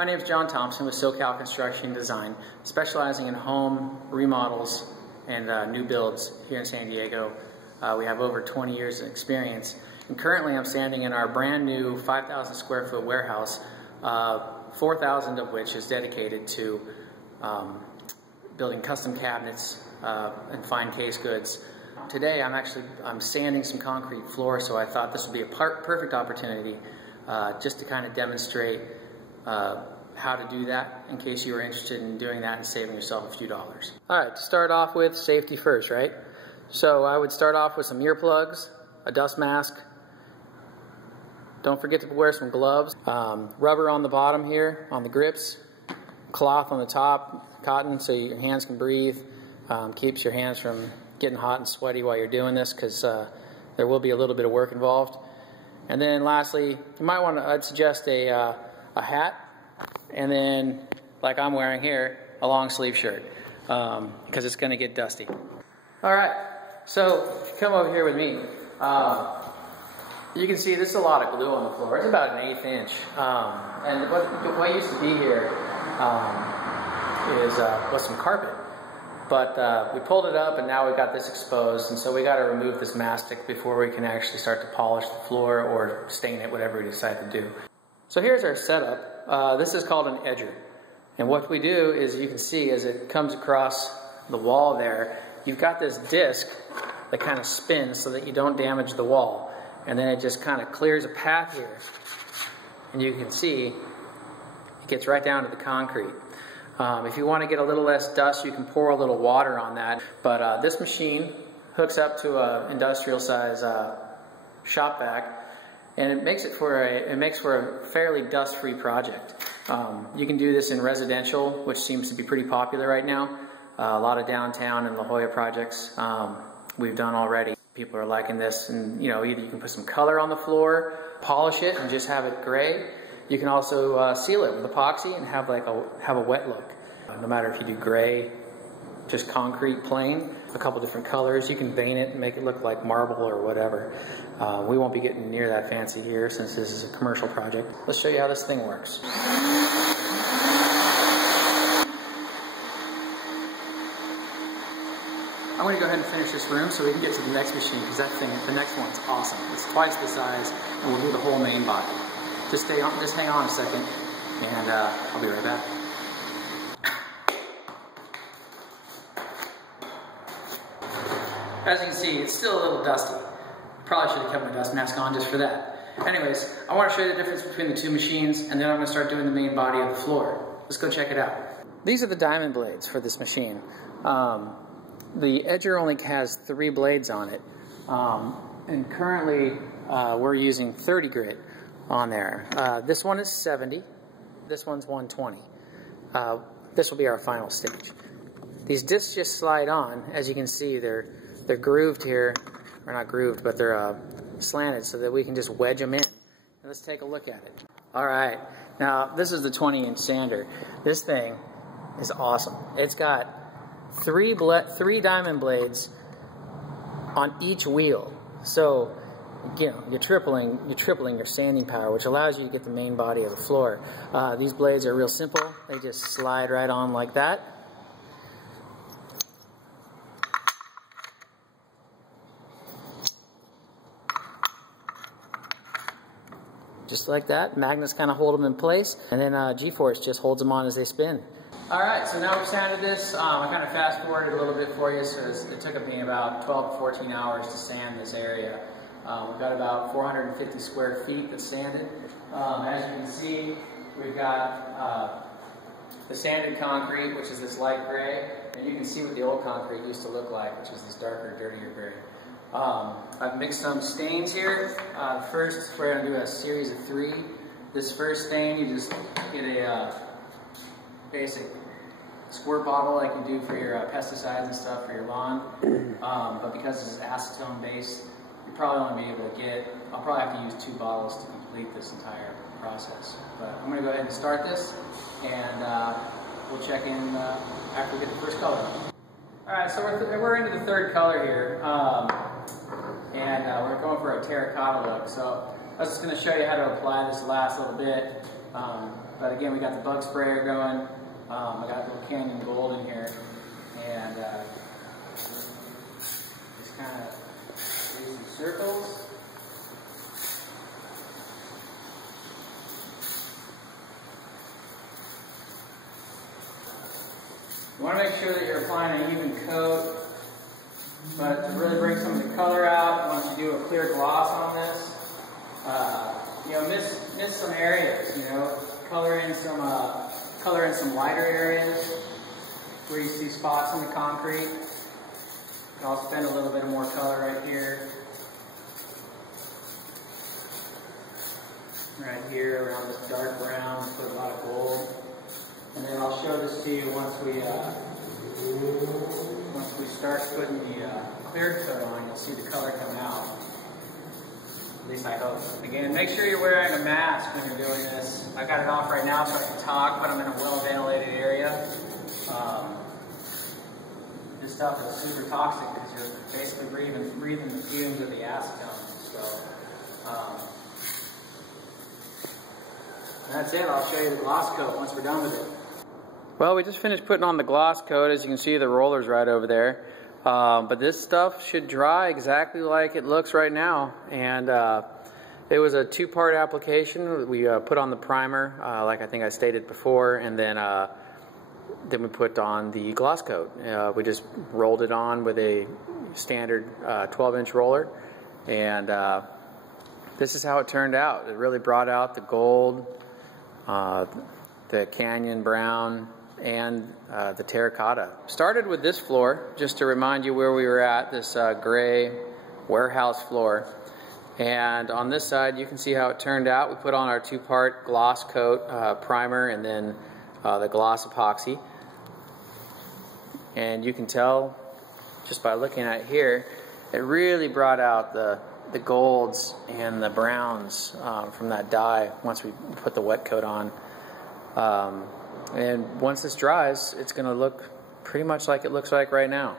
My name is John Thompson with SoCal Construction Design, specializing in home remodels and new builds here in San Diego. We have over 20 years of experience, and currently I'm standing in our brand new 5,000 square foot warehouse, 4,000 of which is dedicated to building custom cabinets and fine case goods. Today I'm sanding some concrete floor, so I thought this would be a perfect opportunity just to kind of demonstrate how to do that in case you were interested in doing that and saving yourself a few dollars. Alright, to start off with, safety first, right? So I would start off with some earplugs, a dust mask. Don't forget to wear some gloves. Rubber on the bottom here, on the grips. Cloth on the top, cotton so your hands can breathe. Keeps your hands from getting hot and sweaty while you're doing this, because there will be a little bit of work involved. And then lastly, you might want to, I'd suggest a hat, and then, like I'm wearing here, a long sleeve shirt, because it's going to get dusty. Alright, so if you come over here with me, you can see there's a lot of glue on the floor. It's about an 1/8 inch. And what used to be here was some carpet. But we pulled it up, and now we've got this exposed, and so we got to remove this mastic before we can actually start to polish the floor or stain it, whatever we decide to do. So here's our setup. This is called an edger. And what we do is, you can see as it comes across the wall there, you've got this disc that kind of spins so that you don't damage the wall. And then it just kind of clears a path here. And you can see it gets right down to the concrete. If you want to get a little less dust, you can pour a little water on that. But this machine hooks up to an industrial size shop vac, and it makes for a fairly dust-free project. You can do this in residential, which seems to be pretty popular right now. A lot of downtown and La Jolla projects we've done already. People are liking this, and either you can put some color on the floor, polish it, and just have it gray. You can also seal it with epoxy and have a wet look. No matter if you do gray, just concrete plain, a couple different colors. You can vein it and make it look like marble or whatever. We won't be getting near that fancy here since this is a commercial project. Let's show you how this thing works. I'm going to go ahead and finish this room so we can get to the next machine, because the next one's awesome. It's twice the size, and we'll do the whole main body. Just hang on a second, and I'll be right back. As you can see, it's still a little dusty. Probably should have kept my dust mask on just for that. Anyways, I want to show you the difference between the two machines, and then I'm going to start doing the main body of the floor. Let's go check it out. These are the diamond blades for this machine. The edger only has 3 blades on it, and currently we're using 30 grit on there. This one is 70, this one's 120. This will be our final stage. These discs just slide on. As you can see, they're grooved here, or not grooved, but they're slanted so that we can just wedge them in. And let's take a look at it. Alright, now this is the 20-inch sander. This thing is awesome. It's got 3 diamond blades on each wheel. So you're tripling your sanding power, which allows you to get the main body of the floor. These blades are real simple. They just slide right on like that. Just like that. Magnets kind of hold them in place, and then G-force just holds them on as they spin. Alright, so now we've sanded this. I kind of fast forwarded a little bit for you, so it took me about 12 to 14 hours to sand this area. We've got about 450 square feet that's sanded. As you can see, we've got the sanded concrete, which is this light gray, and you can see what the old concrete used to look like, which is this darker, dirtier gray. I've mixed some stains here. First, we're going to do a series of 3. This first stain, you just get a basic squirt bottle like you do for your pesticides and stuff for your lawn. But because this is acetone based, you probably want to be able to I'll probably have to use 2 bottles to complete this entire process. But I'm going to go ahead and start this, and we'll check in after we get the first color. Alright, so we're into the 3rd color here, and we're going for a terracotta look. So I was just going to show you how to apply this last little bit. But again, we got the bug sprayer going. I got the Canyon Gold in here, and just kind of do some circles. You want to make sure that you're applying an even coat, but to really bring some of the color out, once you do a clear gloss on this, you know, miss some areas. You know, color in some lighter areas where you see spots in the concrete. And I'll spend a little bit more color right here. Right here around this dark brown, put a lot of gold. And then I'll show this to you once we start putting the clear coat on. You'll see the color come out. At least I hope. Again, make sure you're wearing a mask when you're doing this. I got it off right now so I can talk, but I'm in a well-ventilated area. This stuff is super toxic because you're basically breathing the fumes of the acetone. So that's it. I'll show you the gloss coat once we're done with it. Well, we just finished putting on the gloss coat. As you can see, the roller's right over there. But this stuff should dry exactly like it looks right now. And it was a two-part application. We put on the primer, like I think I stated before, and then we put on the gloss coat. We just rolled it on with a standard 12-inch roller. And this is how it turned out. It really brought out the gold, the canyon brown, and the terracotta. Started with this floor, just to remind you where we were at, this gray warehouse floor. And on this side, you can see how it turned out. We put on our two-part gloss coat primer and then the gloss epoxy. And you can tell just by looking at it here, it really brought out the golds and the browns from that dye once we put the wet coat on. And once this dries, it's going to look pretty much like it looks like right now.